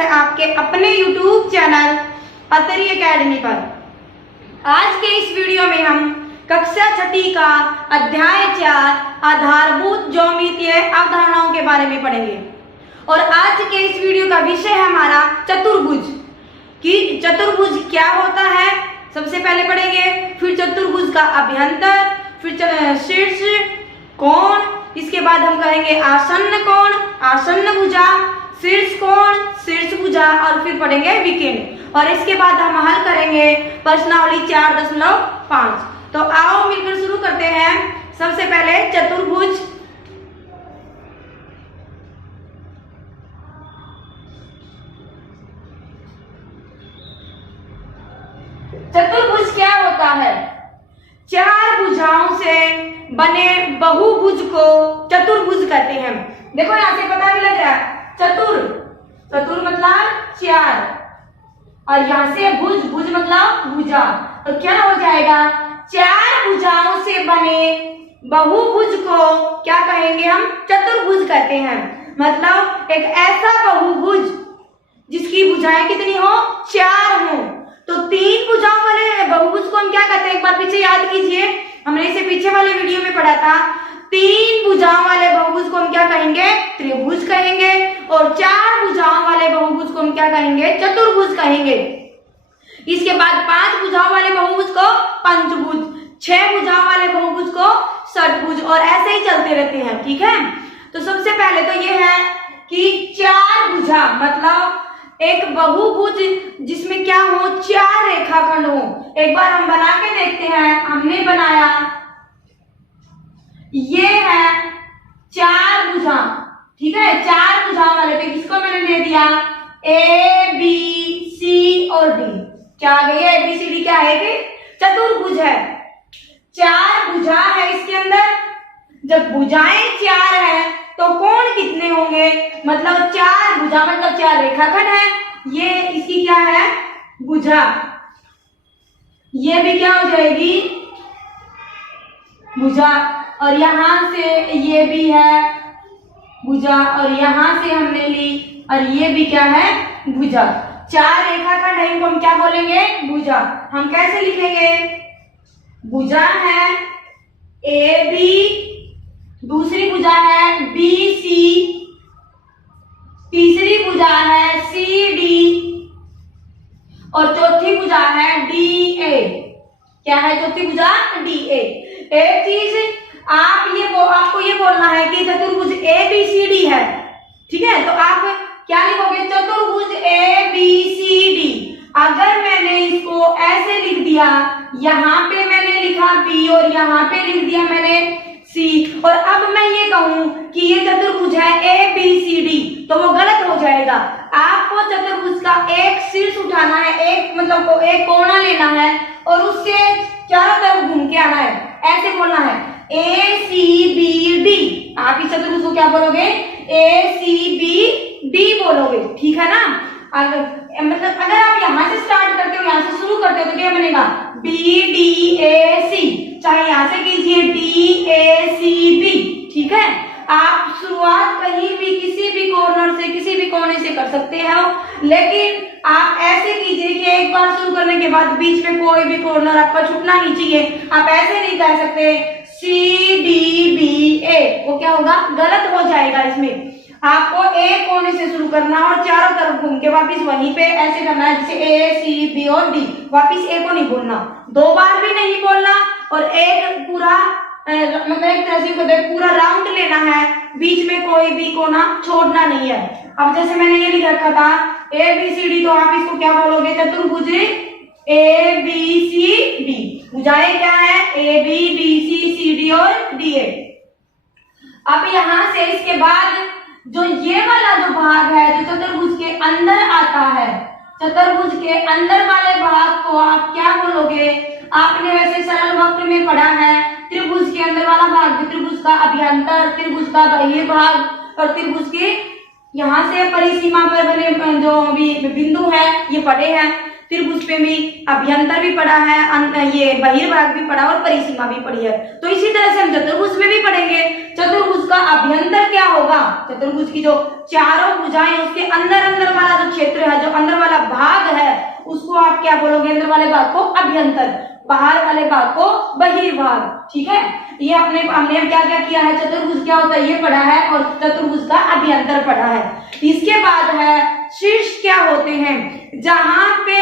है आपके अपने YouTube चैनल अतरी एकेडमी पर। आज के इस वीडियो में हम कक्षा 6 का अध्याय 4 आधारभूत ज्यामितीय अवधारणाओं के बारे में पढ़ेंगे। और आज के इस वीडियो का विषय है हमारा चतुर्भुज, कि चतुर्भुज क्या होता है सबसे पहले पढ़ेंगे, फिर चतुर्भुज का अभ्यंतर, फिर शीर्ष कोण, इसके बाद हम कहेंगे आसन्न कोण, आसन्न भुजा, शीर्ष कोण, शीर्ष भुजा, और फिर पढ़ेंगे विकर्ण। और इसके बाद हम हल करेंगे प्रश्नावली 4.5। तो आओ मिलकर शुरू करते हैं। सबसे पहले चतुर्भुज। चतुर्भुज क्या होता है? चार भुजाओं से बने बहुभुज को चतुर्भुज कहते हैं। देखो यहां से पता भी लग रहा है, चतुर, चतुर मतलब चार, और यहां से भुज, भुज मतलब भुजा। तो क्या हो जाएगा? चार भुजाओं से बने बहुभुज को क्या कहेंगे? हम चतुर्भुज कहते हैं। मतलब एक ऐसा बहुभुज जिसकी भुजाएं कितनी हो? चार हो। तो तीन भुजाओं वाले बहुभुज को हम क्या कहते हैं? एक बार पीछे याद कीजिए, हमने इसे पीछे वाले वीडियो में पढ़ा था। तीन भुजाओं वाले बहुभुज को हम क्या कहेंगे? त्रिभुज कहेंगे। और चार भुजाओं वाले बहुभुज को हम क्या कहेंगे? चतुर्भुज कहेंगे। इसके बाद पांच भुजाओं वाले बहुभुज को पंचभुज, छह भुजाओं वाले बहुभुज को षटभुज, और ऐसे ही चलते रहते हैं। ठीक है, तो सबसे पहले तो ये है कि चार भुजा मतलब एक बहुभुज जिसमें क्या हो? चार रेखाखंड हो। एक बार हम बना के देखते हैं। हमने बनाया, ये है चार भुजा, ठीक है, चार भुजाओं वाले पे किसको मैंने दे दिया? ए बी सी और डी। क्या आ गई? ए बी सी डी क्या है? कि चतुर्भुज है। चार भुजा है इसके अंदर। जब भुजाएं चार है तो कोण कितने होंगे? मतलब चार भुजा मतलब चार रेखाखंड है। ये इसकी क्या है? भुजा। ये भी क्या हो जाएगी? भुजा। और यहां से ये भी है भुजा, और यहां से हमने ली, और ये भी क्या है? भुजा। चार रेखाखंड है, इनको हम क्या बोलेंगे? भुजा। हम कैसे लिखेंगे? भुजा है ए बी, दूसरी भुजा है बी सी, तीसरी भुजा है सी डी, और चौथी भुजा है डी ए। क्या है चौथी भुजा? D A. एक चीज आपको ये बोलना है कि चतुर्भुज ए बी सी डी है, ठीक है, तो आप क्या लिखोगे? चतुर्भुज ए बी सी डी। अगर मैंने इसको ऐसे लिख दिया, यहाँ पे मैंने लिखा बी और यहाँ पे लिख दिया मैंने सी, और अब मैं ये कहूं कि ये चतुर्भुज है ए बी सी डी, तो वो गलत हो जाएगा। आपको चतुर्भुज का एक शीर्ष उठाना है, एक मतलब एक कोना लेना है, और उससे चारों तरफ घूम के आना है। ऐसे बोलना है ए सी बी डी। आप इस चतुर्भुज को क्या बोलोगे? ए सी बी डी बोलोगे, ठीक है ना? मतलब अगर आप यहाँ से स्टार्ट करते हो, यहाँ से शुरू करते हो, तो क्या बनेगा? बी डी ए सी। चाहे यहाँ से कीजिए डी ए सी बी, ठीक है। आप शुरुआत कहीं भी किसी भी कॉर्नर से, किसी भी कोने से कर सकते हो, लेकिन आप ऐसे कीजिए कि एक बार शुरू करने के बाद बीच में कोई भी कॉर्नर आपका छूटना नहीं चाहिए। आप ऐसे नहीं कर सकते सी डी बी ए, वो क्या होगा? गलत हो जाएगा। इसमें आपको एक कोने से शुरू करना और चारों तरफ घूम के वापिस वहीं पे ऐसे करना है, जैसे ए सी बी और डी। वापिस ए को नहीं बोलना, दो बार भी नहीं बोलना, और एक पूरा मतलब एक तरह से पूरा राउंड लेना है, बीच में कोई भी कोना छोड़ना नहीं है। अब जैसे मैंने ये लिख रखा था ए बी सी डी, तो आप इसको क्या बोलोगे? चतुर्भुज ए बी सी डी। भुजाएं क्या है? A B B C C D और डी ए। अब यहां से इसके बाद जो ये वाला जो भाग है जो चतुर्भुज के अंदर आता है, चतुर्भुज के अंदर वाले भाग को आप क्या बोलोगे? आपने वैसे सरल वक्र में पढ़ा है, त्रिभुज के अंदर वाला भाग, त्रिभुज का अभ्यंतर, त्रिभुज का बाह्य भाग, और त्रिभुज के यहाँ से परिसीमा पर बने जो भी बिंदु है ये पढ़े हैं। त्रिभुज पे भी अभ्यंतर भी पढ़ा है, ये बहिर्भाग भी पढ़ा और परिसीमा भी पढ़ी है। तो इसी तरह से हम चतुर्भुज में भी पढ़ेंगे। चतुर्भुज का अभ्यंतर क्या होगा? चतुर्भुज की जो चारों भुजाएं उसके अंदर अंदर वाला जो क्षेत्र है, जो अंदर वाला भाग है उसको आप क्या बोलोगे, अंदर वाले भाग को अभ्यंतर, बाहर वाले भाग को बहिर्भाग। ठीक है, ये हमने क्या क्या किया है, चतुर्भुज क्या होता है ये पढ़ा है और चतुर्भुज का अभ्यंतर पढ़ा है। इसके बाद है शीर्ष क्या होते हैं, जहां पे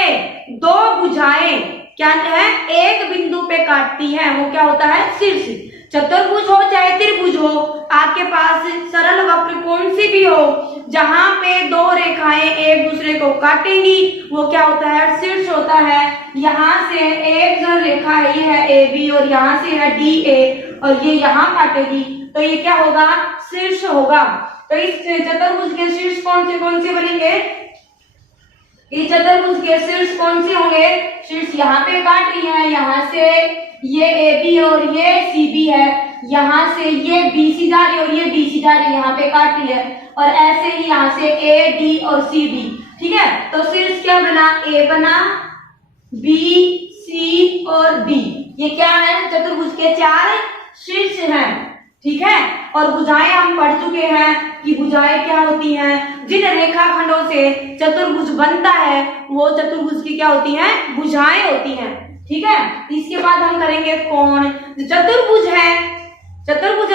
दो भुजाएं क्या है एक बिंदु पे काटती हैं, वो क्या होता है शीर्ष। चतुर्भुज हो चाहे त्रिभुज हो, आपके पास सरल वक्र कौन सी भी हो, जहां पे दो रेखाएं एक दूसरे को काटेंगी वो क्या होता है शीर्ष होता है। यहाँ से एक जो रेखा है ये है ए बी और यहाँ से है डी ए और ये यहाँ काटेगी तो ये क्या होगा शीर्ष होगा। तो इस चतुर्भुज के शीर्ष कौन से बनेंगे, इस चतुर्भुज के शीर्ष कौन से होंगे, शीर्ष यहाँ पे काट रही है, यहाँ से ये ए बी और ये सी बी है, यहाँ से ये बी सी जा रही है और ये डी सी जा रही है, यहाँ पे काट रही है और ऐसे ही यहाँ से ए डी और सी डी। ठीक है, तो शीर्ष क्या बना, ए बना, बी सी और डी, ये क्या है चतुर्भुज के चार शीर्ष हैं। ठीक है, और भुजाएं हम पढ़ चुके हैं कि भुजाएं क्या होती हैं, जिन रेखाखंडों से चतुर्भुज बनता है वो चतुर्भुज की क्या होती हैं, भुजाएं होती हैं। ठीक है, इसके बाद हम करेंगे कोण। चतुर्भुज है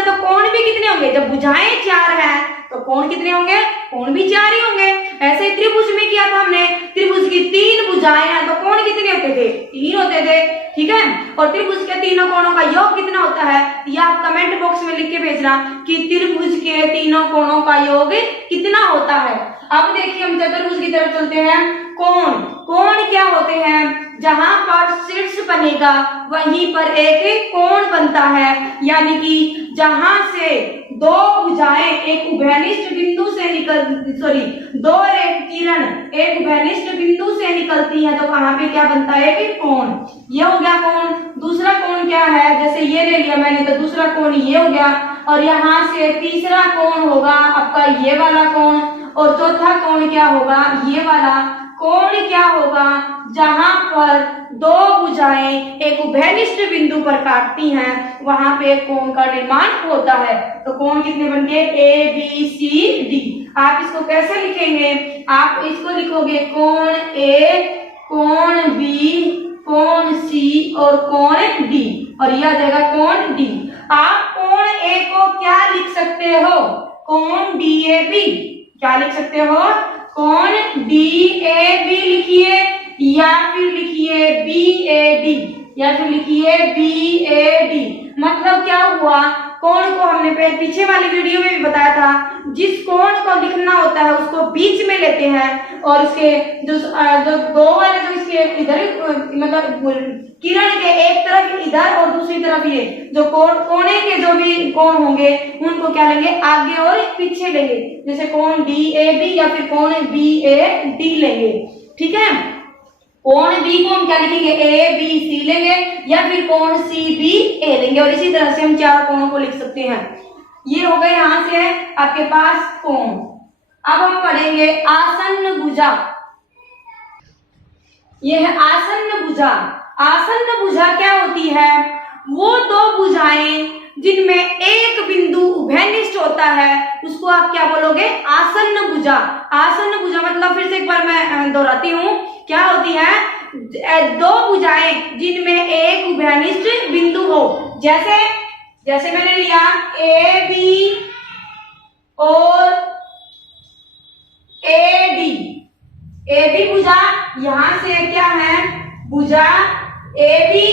तो कोण भी कितने होंगे, जब भुजाएं चार हैं तो कोण कितने होंगे, कोण भी चार ही होंगे। ऐसे त्रिभुज में किया था हमने, त्रिभुज की तीन भुजाएं हैं तो कोण कितने होते थे, तीन होते थे। ठीक है, और त्रिभुज के तीनों कोणों का योग कितना होता है, ये आप कमेंट बॉक्स में लिख के भेजना कि त्रिभुज के तीनों कोणों का योग कितना होता है। अब देखिए हम चतुर्भुज की तरफ चलते हैं। कोण क्या होते हैं, जहां पर शीर्ष बनेगा वहीं पर एक कोण बनता है, यानी कि जहां से दो भुजाएं एक उभयनिष्ठ बिंदु से दो किरण एक उभयनिष्ठ बिंदु से निकलती है तो वहां पे क्या बनता है कि कोण। ये हो गया कोण। दूसरा कोण क्या है, जैसे ये ले लिया मैंने तो दूसरा कोण ये हो गया, और यहाँ से तीसरा कोण होगा आपका ये वाला कोण, और चौथा कोण क्या होगा, ये वाला कोण क्या होगा, जहां पर दो भुजाएं एक उभयनिष्ठ बिंदु पर काटती हैं वहां पे कोण का निर्माण होता है। तो कोण कितने बन गए, ए बी सी डी। आप इसको कैसे लिखेंगे, आप इसको लिखोगे कोण ए, कोण बी, कोण सी और कोण डी, और यह आ जाएगा कोण डी। आप कोण ए को क्या लिख सकते हो, कोण डी ए बी, क्या लिख सकते हो, कोण डी ए बी लिखिए, या फिर लिखिए बी ए डी, या फिर लिखिए बी ए डी। मतलब क्या हुआ, कोण को हमने पीछे वाली वीडियो में भी बताया था, जिस कोण को लिखना होता है उसको बीच में लेते हैं और इसके जो दो वाले जो इसके इधर मतलब किरण के एक तरफ इधर और दूसरी तरफ ये जो कोने के जो भी कोण होंगे उनको क्या लेंगे, आगे और पीछे लेंगे, जैसे कोण डी ए बी या फिर कोण बी ए डी लेंगे। ठीक है, कोण बी को हम क्या लिखेंगे, ए बी सी लेंगे, या फिर कोण सी बी ए लेंगे, और इसी तरह से हम चार कोणों को लिख सकते हैं। ये हो गए यहाँ से आपके पास कोण। अब हम पढ़ेंगे आसन्न भुजा। ये है आसन्न भुजा। आसन्न भुजा क्या होती है, वो दो भुजाएं जिनमें एक बिंदु उभयनिष्ठ होता है उसको आप क्या बोलोगे, आसन्न भुजा। आसन्न भुजा मतलब फिर से एक बार मैं दोहराती हूँ, क्या होती है, दो भुजाएं जिनमें एक उभयनिष्ठ बिंदु हो, जैसे मैंने लिया ए बी और ए डी। ए बी भुजा, यहां से क्या है भुजा ए बी,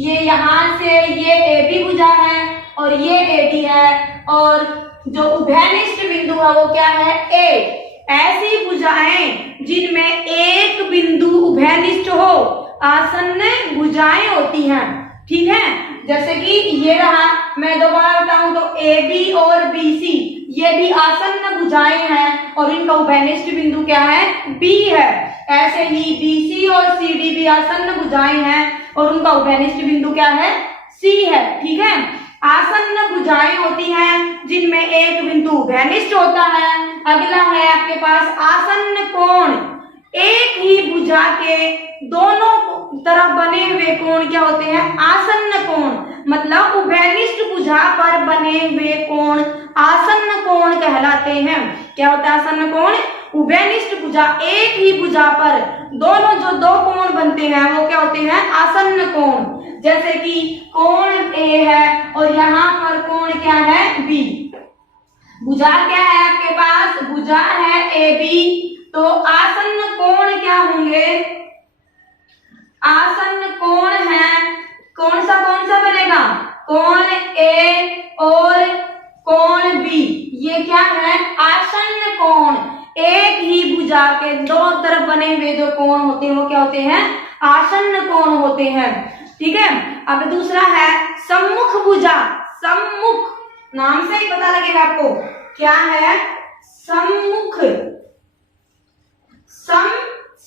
ये यहां से ये ए बी भुजा है और ये ए डी है, और जो उभयनिष्ठ बिंदु है वो क्या है, ए। ऐसी भुजाएं जिनमें एक बिंदु उभयनिष्ठ हो आसन्न भुजाएं होती हैं। ठीक है, जैसे कि ये रहा, मैं दोबारा बताऊं तो ए बी और बी सी ये भी आसन्न भुजाएं हैं और इनका उभयनिष्ठ बिंदु क्या है, बी है। ऐसे ही बी सी और सी डी भी आसन्न भुजाएं हैं और उनका उभयनिष्ठ बिंदु क्या है, सी है। ठीक है, आसन्न भुजाएं होती हैं जिनमें एक बिंदु उभयनिष्ठ होता है। अगला है आपके पास आसन्न कोण। एक ही भुजा के दोनों तरफ बने हुए कोण क्या होते हैं, आसन्न कोण। मतलब उभयनिष्ठ भुजा पर बने हुए कोण आसन्न कोण कहलाते हैं। क्या होता है आसन्न कोण, उभयनिष्ठ भुजा, एक ही भुजा पर दोनों जो दो कोण बनते हैं वो क्या होते हैं? आसन्न कोण। जैसे कि कोण ए है और यहाँ पर कोण क्या है? बी। भुजा क्या है आपके पास? भुजा है ए बी, तो आसन्न कोण क्या होंगे? आसन्न कोण है, कौन सा बनेगा? कोण ए और कोण बी, ये क्या है? आसन्न कोण। एक ही भुजा के दो तरफ बने हुए जो कोण होते हैं वो क्या होते हैं? आसन्न कोण होते हैं। ठीक है। अब दूसरा है सम्मुख भुजा। सम्मुख, नाम से ही पता लगेगा आपको क्या है? सम्मुख। सम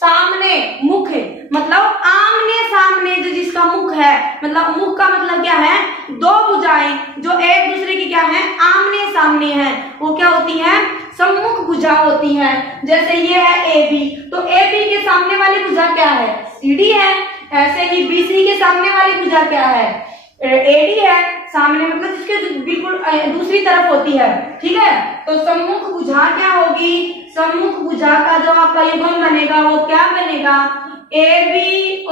सामने, मुख मतलब आमने सामने, जो जिसका मुख है, मतलब मुख का मतलब क्या है? दो भुजाएं जो एक दूसरे की क्या है? आमने सामने हैं, वो क्या होती हैं? सम्मुख भुजा होती हैं। जैसे ये है ए बी, तो ए बी के सामने वाली भुजा क्या है? सी डी है। ऐसे ही बी सी के सामने वाली भुजा क्या है? ए डी है। सामने मतलब जिसके बिल्कुल दूसरी तरफ होती है। ठीक है। तो सम्मुख भुजा क्या होगी? सम्मुख भुजा का जो आपका युग्म बनेगा वो क्या बनेगा? ए बी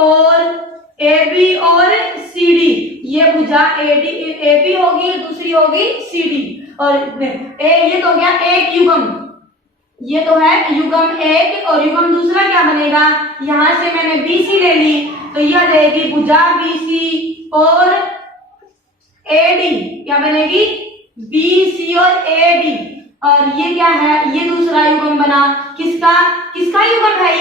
और सी डी। ये भुजा ए बी होगी, दूसरी होगी सी डी। और ये तो हो गया एक युग्म, ये तो है युग्म एक। और युग्म दूसरा क्या बनेगा? यहां से मैंने बी सी ले ली, तो यह रहेगी भुजा बी सी और ए डी। क्या बनेगी? बी सी और ए डी। और ये क्या है? ये दूसरा युग्म बना। किसका युग्म है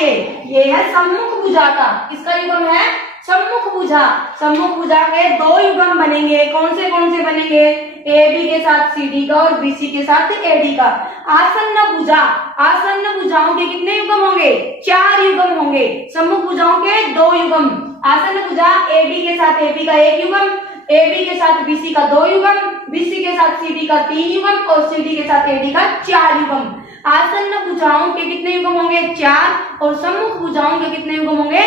ये है सम्मुख भुजा का। किसका युग्म है? सम्मुख भुजा। सम्मुख भुजा के दो युग्म बनेंगे। कौन से बनेंगे? ए बी के साथ सी डी का और बी सी के साथ ए डी का। आसन्न भुजा, आसन्न भुजाओं के कितने युग्म होंगे? 4 युग्म होंगे। सम्मुख भुजाओं के 2 युग्म। आसन्न भुजा ए बी के साथ ए बी का 1 युग्म, ए बी के साथ बी सी का 2 युग्म, बी सी के साथ सी डी का 3 युग्म और सी डी के साथ ए डी का 4 युग्म। आसन्न भुजाओं के कितने युग्म होंगे? 4। और सम्मुख भुजाओं के कितने युग्म होंगे?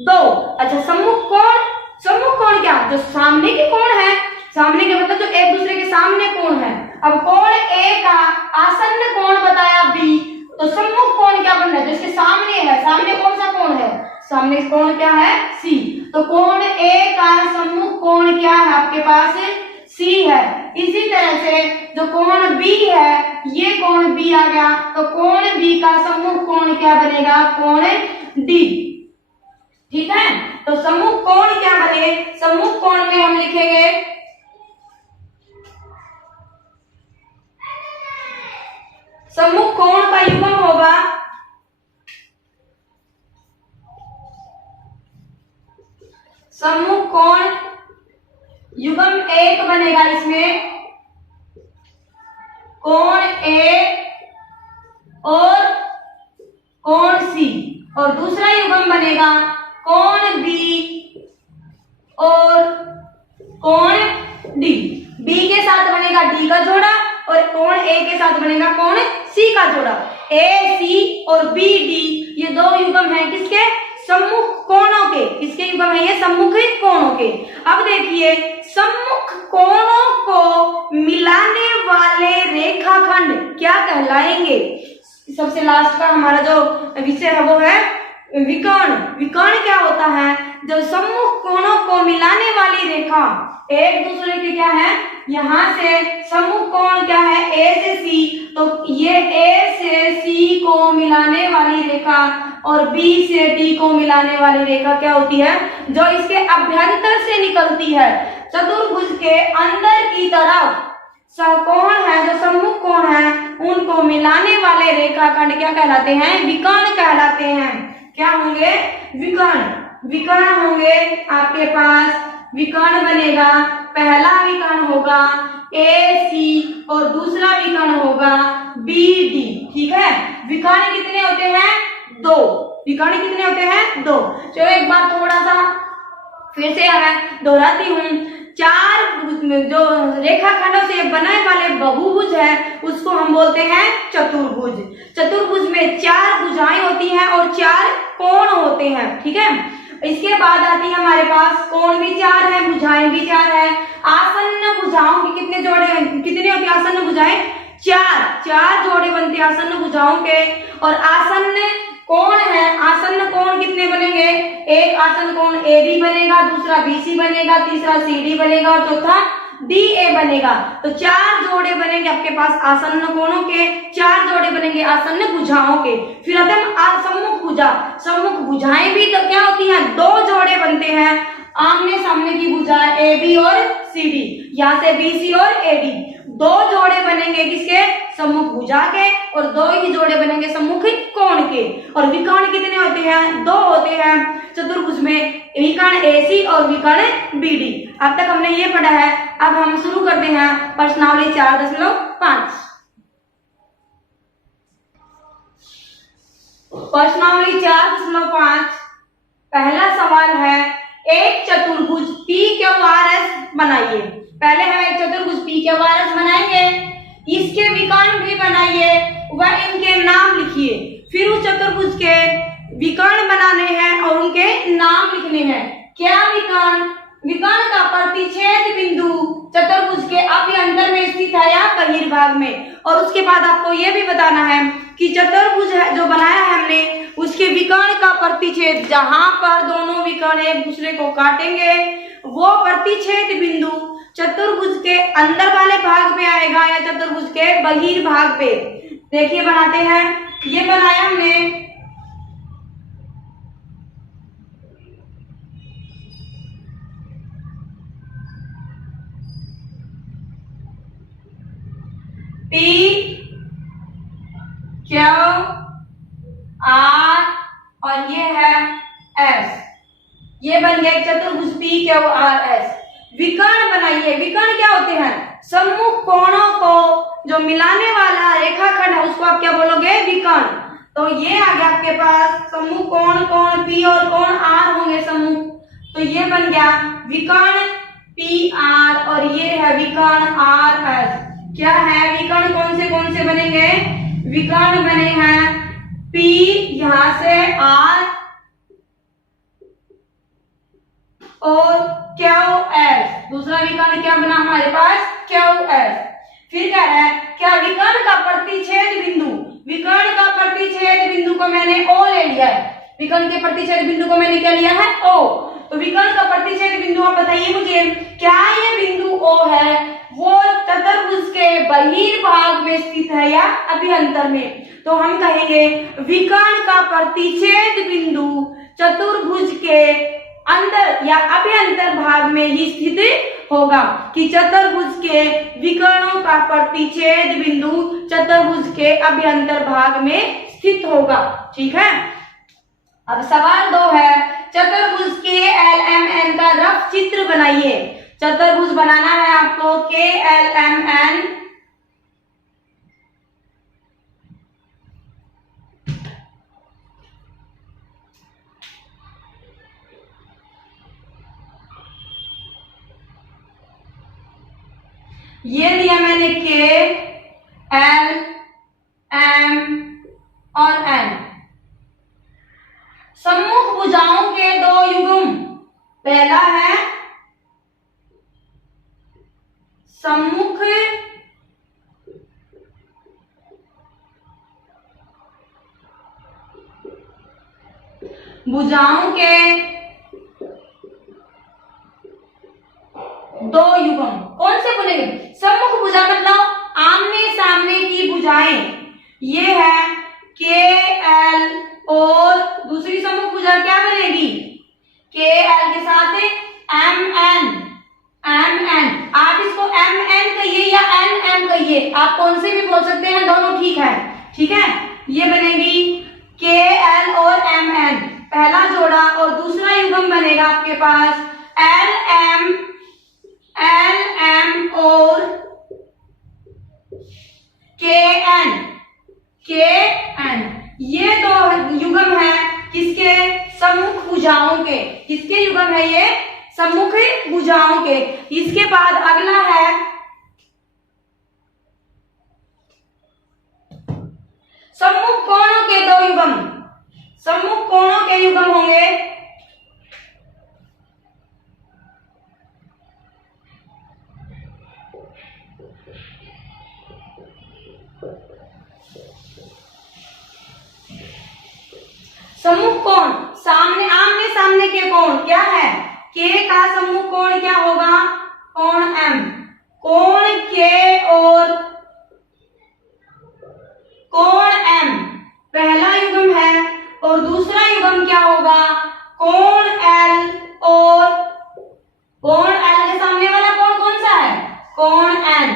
2। अच्छा, सम्मुख कोण क्या? जो सामने के कोण है। सामने के मतलब जो एक दूसरे के सामने कोण है। अब कोण ए का आसन्न कोण बताया बी, तो सम्मुख कोण क्या बन रहा है? जिसके सामने है। सामने कौन सा कोण है? सामने कोण क्या है? सी। तो कोण ए का सम्मुख कोण क्या है आपके पास? सी है। इसी तरह से जो कोण बी है, ये कोण बी आ गया, तो कोण बी का सम्मुख कोण क्या बनेगा? कोण डी। ठीक है। तो सम्मुख कोण क्या बने? सम्मुख कोण में हम लिखेंगे सम्मुख कोण का युग्म होगा सम्मुख कोण युग्म 1 बनेगा। इसमें कोण ए और कोण सी, और दूसरा युग्म बनेगा कोण बी और कोण डी। बी के साथ बनेगा डी का जोड़ा और कोण ए के साथ बनेगा कोण सी का जोड़ा। ए सी और बी डी ये 2 युग्म हैं किसके? सम्मुख कोणों के। किसके युग्म है ये? सम्मुख कोणों के। अब देखिए, सम्मुख कोणों को मिलाने वाले रेखाखंड क्या कहलाएंगे? सबसे लास्ट का हमारा जो विषय है वो है विकर्ण। विकर्ण क्या होता है? जब सम्मुख कोणों को मिलाने वाली रेखा एक दूसरे के क्या है? यहाँ से सम्मुख कोण क्या है? ए से सी, तो ये ए से सी को मिलाने वाली रेखा और बी से डी को मिलाने वाली रेखा क्या होती है? जो इसके अभ्यंतर से निकलती है। चतुर्भुज के अंदर की तरफ सहकोण है, जो सम्मुख कोण है, उनको मिलाने वाले रेखाखंड क्या कहलाते हैं? विकर्ण कहलाते हैं। क्या होंगे? विकर्ण। विकर्ण होंगे आपके पास। विकर्ण बनेगा, पहला विकर्ण होगा ए सी और दूसरा विकर्ण होगा बी डी। ठीक है। विकर्ण कितने होते हैं? 2। विकर्ण कितने होते हैं? 2। चलो एक बार थोड़ा सा फिर से मैं दोहराती हूँ। 4 जो रेखाखंडों से बने वाले बहुभुज है उसको हम बोलते हैं चतुर्भुज। चतुर्भुज में 4 भुजाएं होती हैं और 4 कोण होते हैं। ठीक है। इसके बाद आती है हमारे पास कोण भी 4 है, भुजाएं भी 4 है। आसन्न भुजाओं के कितने जोड़े, कितनी होती है आसन्न भुजाएं? चार चार जोड़े बनते हैं आसन्न भुजाओं के। और आसन्न कोण है, आसन्न कोण कितने बनेंगे? एक आसन्न कोण AB बनेगा, दूसरा BC बनेगा, तीसरा CD बनेगा और चौथा DA बनेगा। तो चार जोड़े बनेंगे आपके पास आसन्न कोणों के, चार जोड़े बनेंगे आसन्न भुजाओं के। फिर आते हैं सम्मुख भुजा। सम्मुख भुजाएं भी तो क्या होती हैं? दो जोड़े बनते हैं आमने सामने की भुजा AB और CD, यहाँ से BC और AD। दो जोड़े बनेंगे किसके? सम्मुख भुजा के, और दो ही जोड़े बनेंगे सम्मुख कोण के। और विकर्ण कितने होते हैं? दो होते हैं चतुर्भुज में, विकर्ण AC और विकर्ण BD। अब तक हमने ये पढ़ा है। अब हम शुरू करते हैं प्रश्नावली 4.5। प्रश्नावली 4.5 पहला सवाल है, एक चतुर्भुज PQRS बनाइए। पहले हम एक चतुर्भुज PQRS बनाएंगे, इसके विकर्ण भी बनाइए व इनके नाम लिखिए। फिर उस चतुर्भुज के विकर्ण बनाने हैं और उनके नाम लिखने हैं। क्या विकर्ण? विकर्ण का प्रतिच्छेद बिंदु चतुर्भुज के अभ्यंतर में स्थित है या बहिर्भाग में। और उसके बाद आपको यह भी बताना है कि चतुर्भुज है जो बनाया है हमने, उसके विकर्ण का प्रतिच्छेद, जहां पर दोनों विकर्ण एक दूसरे को काटेंगे वो प्रतिच्छेद बिंदु चतुर्भुज के अंदर वाले भाग में आएगा या चतुर्भुज के बहिर्भाग पे। देखिए बनाते हैं। ये बनाया हमने, PQR और ये है S। ये बन गया एक चतुर्भुज PQRS। विकर्ण बनाइए। विकर्ण क्या होते हैं? सम्मुख कोणों को जो मिलाने वाला रेखाखंड है उसको आप क्या बोलोगे? विकर्ण। तो ये आ गया आपके पास सम्मुख कोण, कोण P और कोण R होंगे सम्मुख। तो ये बन गया विकर्ण PR और ये है विकर्ण RS। क्या है? विकर्ण कौन से बनेंगे? विकर्ण बने हैं P, यहां से R और QS। दूसरा विकर्ण क्या बना हमारे पास? QS। फिर क्या है? क्या विकर्ण का प्रतिच्छेद बिंदु, विकर्ण का प्रतिच्छेद बिंदु को मैंने O ले लिया है। विकर्ण के प्रतिच्छेद बिंदु को मैंने क्या लिया है? O। तो विकर्ण का प्रतिच्छेद बिंदु आप बताइए मुझे, क्या ये बिंदु O है वो चतुर्भुज के बहिर्भाग में स्थित है या अभ्यंतर में? तो हम कहेंगे विकर्ण का प्रतिच्छेद बिंदु चतुर्भुज के अंदर या अभ्यंतर भाग में ही स्थित होगा। कि चतुर्भुज के विकर्णों का प्रतिच्छेद बिंदु चतुर्भुज के अभ्यंतर भाग में स्थित होगा। ठीक है। अब सवाल 2 है, चतुर्भुज के LMN का रफ चित्र बनाइए। चतुर्भुज बनाना है आपको KLMN। ये लिया मैंने K, L, M और N। सम्मुख भुजाओं के दो युग्म। पहला है सम्मुख भुजाओं के दो युग्म। कौन से बनेंगे? सम्मुख भुजा मतलब आमने सामने की भुजाएं। ये है KL और दूसरी सम्मुख भुजा क्या बनेगी? KL के साथ MN। आप इसको MN कहिए या NM कहिए, आप कौन से भी बोल सकते हैं, दोनों ठीक है। ठीक है। ये बनेगी KL और MN पहला जोड़ा, और दूसरा युग्म बनेगा आपके पास LM और KN। ये दो युग्म है किसके? सम्मुख भुजाओं के। किसके युग्म है ये? सम्मुख भुजाओं के। इसके बाद अगला है सम्मुख कोणों के दो युग्म। सम्मुख कोणों के युग्म होंगे सम्मुख कोण, सामने आमने सामने के कोण क्या है, के का सम्मुख कोण क्या होगा, कोण एम। कोण के और कोण एम पहला युग्म है, और दूसरा युग्म क्या होगा, कोण एल और कोण एल के सामने वाला कोण कौन सा है, कोण एन।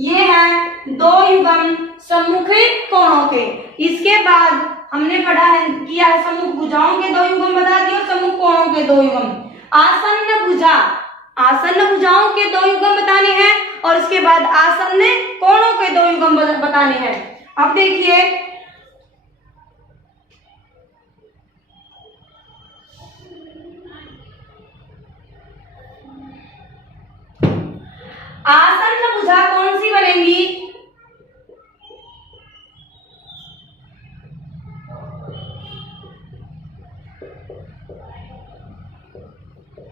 ये है दो युग्म सम्मुखी कोणों के। इसके बाद हमने पढ़ा है, किया है सम्मुख भुजाओं के दो युग्म बता दिए और सम्मुख कोणों के दो युग्म। आसन्न भुजा, आसन्न भुजाओं के दो युग्म बताने हैं और इसके बाद आसन्न कोणों के दो युग्म बताने हैं। अब देखिए आसन्न भुजा कौन सी बनेगी,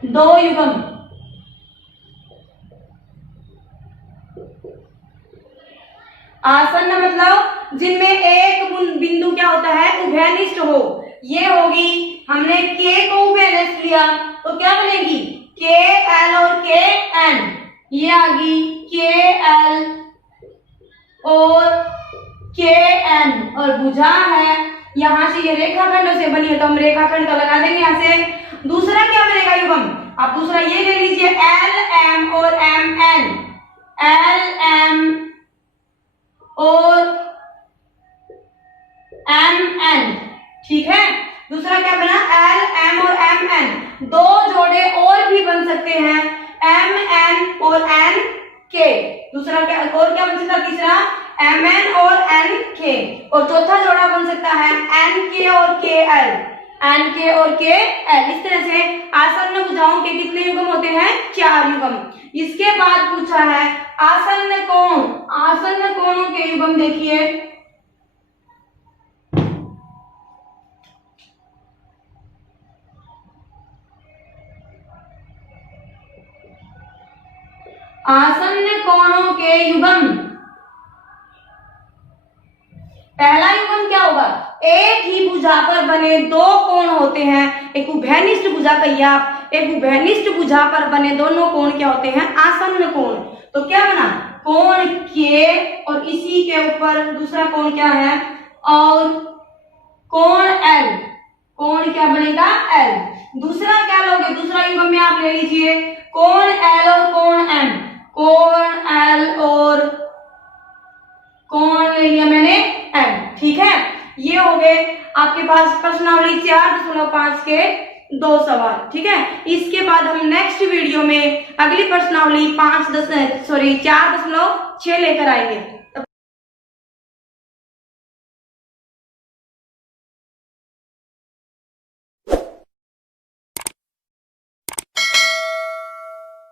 दो युग्म। आसन्न मतलब जिनमें एक बिंदु क्या होता है, उभयनिष्ठ हो। ये होगी, हमने के को उभयनिष्ठ लिया तो क्या बनेगी, के एल और के एन। ये आ गई के एल और के एन, और भुजा है यहां से, ये रेखाखंड से बनी है तो हम रेखाखंड का लगा देंगे यहां से। दूसरा क्या बनेगा युग्म, आप दूसरा ये ले लीजिए, एल एम और एम एन, एल एम और एम एन, ठीक है। दूसरा क्या बना, एल एम और एम एन। दो जोड़े और भी बन सकते हैं, एम एन और एन के। दूसरा क्या, और क्या बन सकता है, तीसरा एम एन और एन के। और चौथा जोड़ा बन सकता है एन के और के एल, एन के और के एल। इस तरह से आसन्न भुजाओं के कितने युग्म होते हैं, 4 युग्म। इसके बाद पूछा है आसन्न कोण, आसन्न कोणों के युग्म देखिए। आसन्न कोणों के युग्म, पहला युग्म क्या होगा, एक ही भुजा पर बने दो कोण होते हैं। एक उभयनिष्ठ भुजा कहिए आप, एक उभयनिष्ठ भुजा पर बने दोनों कोण क्या होते हैं, आसन्न कोण। तो क्या बना, कोण के और इसी के ऊपर दूसरा कोण क्या है, और कोण एल, कोण क्या बनेगा, एल। दूसरा क्या लोगे, दूसरा युग्म में आप ले लीजिए कोण एल और कोण एम, कोण एल और कोण ले लिया मैंने एम, ठीक है। ये हो गए आपके पास प्रश्नावली 4.5 के 2 सवाल, ठीक है। इसके बाद हम नेक्स्ट वीडियो में अगली प्रश्नावली 4.6 लेकर आएंगे।